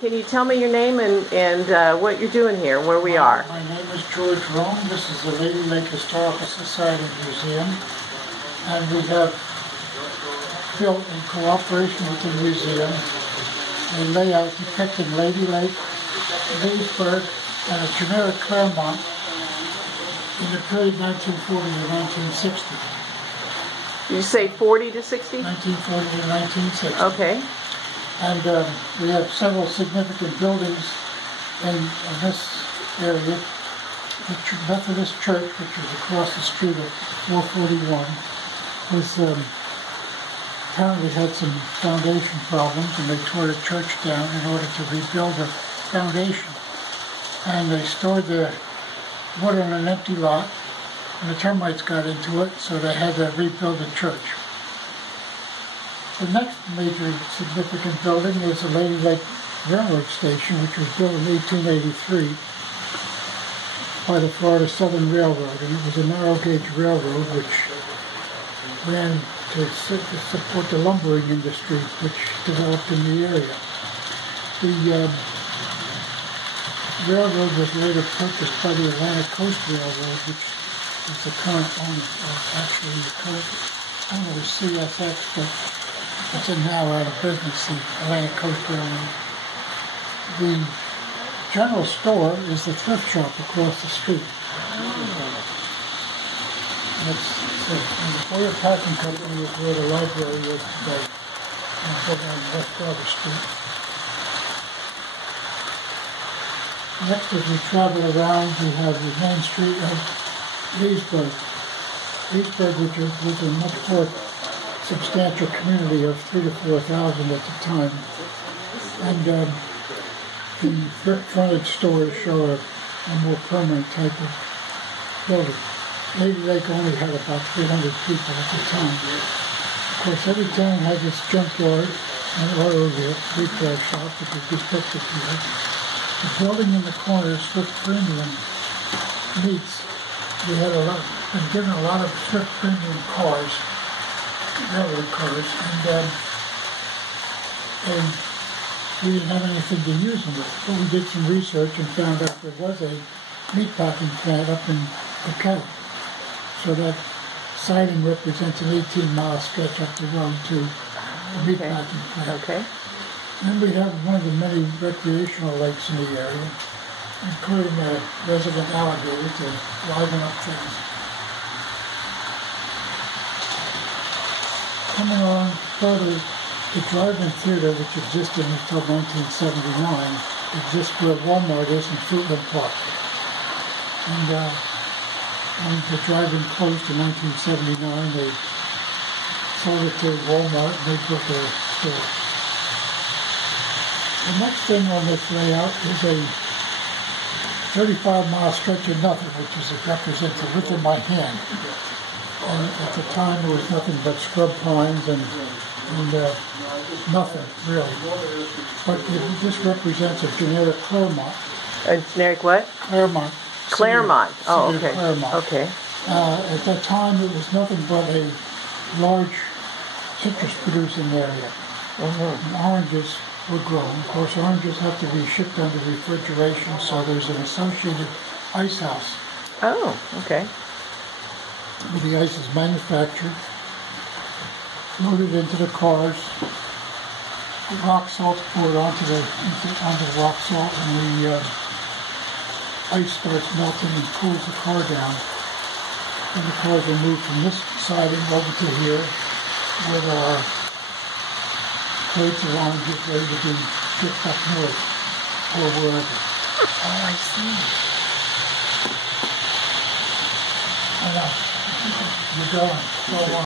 Can you tell me your name and what you're doing here, where we are? My name is George Rome. This is the Lady Lake Historical Society Museum. And we have built in cooperation with the museum a layout depicting Lady Lake, Leesburg, and a generic Claremont in the period 1940 to 1960. You say 40 to 60? 1940 to 1960. Okay. And we have several significant buildings in this area. The Methodist Church, which is across the street of 441, was apparently had some foundation problems, and they tore the church down in order to rebuild the foundation. And they stored the wood on an empty lot, and the termites got into it, so they had to rebuild the church. The next major significant building is the Lady Lake Railroad Station, which was built in 1883 by the Florida Southern Railroad, and it was a narrow gauge railroad which ran to support the lumbering industry which developed in the area. The railroad was later purchased by the Atlantic Coast Railroad, which is the current owner, actually the current owner was CSX, but it's now out of business, the Atlantic Coast Railroad. The general store is the thrift shop across the street. The Boyer Packing Company is where the library is today, on West Broader Street. Next, as we travel around, we have the main street of Leesburg. Leesburg, which was a much more substantial community of 3,000 to 4,000 at the time. And the frontage stores show a more permanent type of building. Lady Lake only had about 300 people at the time. Of course, every town had its junkyard and auto repair shop, which was depicted here. The building in the corner, Swift Premium Meats, we had been given a lot of Swift Premium cars, railroad cars, and we didn't have anything to use them with. But we did some research and found out there was a meatpacking plant up in Buchanan. So that siding represents an 18-mile stretch up the road to the meatpacking plant. Okay. Then we have one of the many recreational lakes in the area, including a resident alligator to liven up things. Coming on further, the drive-in theater, which existed until 1979, exists where Walmart is in Fruitland Park. And when the drive-in closed in 1979, they sold it to Walmart and they built their store. The next thing on this layout is a 35-mile stretch of nothing, which represents the width of my hand. And at the time, there was nothing but scrub pines and nothing, really. But this represents a generic Claremont. A generic what? Claremont. Claremont. Oh, okay. Claremont. Okay. At that time, it was nothing but a large citrus producing area. And oranges were grown. Of course, oranges have to be shipped under refrigeration, so there's an associated ice house. Oh, okay. Where the ice is manufactured, loaded into the cars, rock salt's poured onto the rock salt, and the ice starts melting and cools the car down. And the cars are moved from this siding over to here, where there are crates of oranges ready to be shipped up north or wherever. Oh, I see. I know. You're going.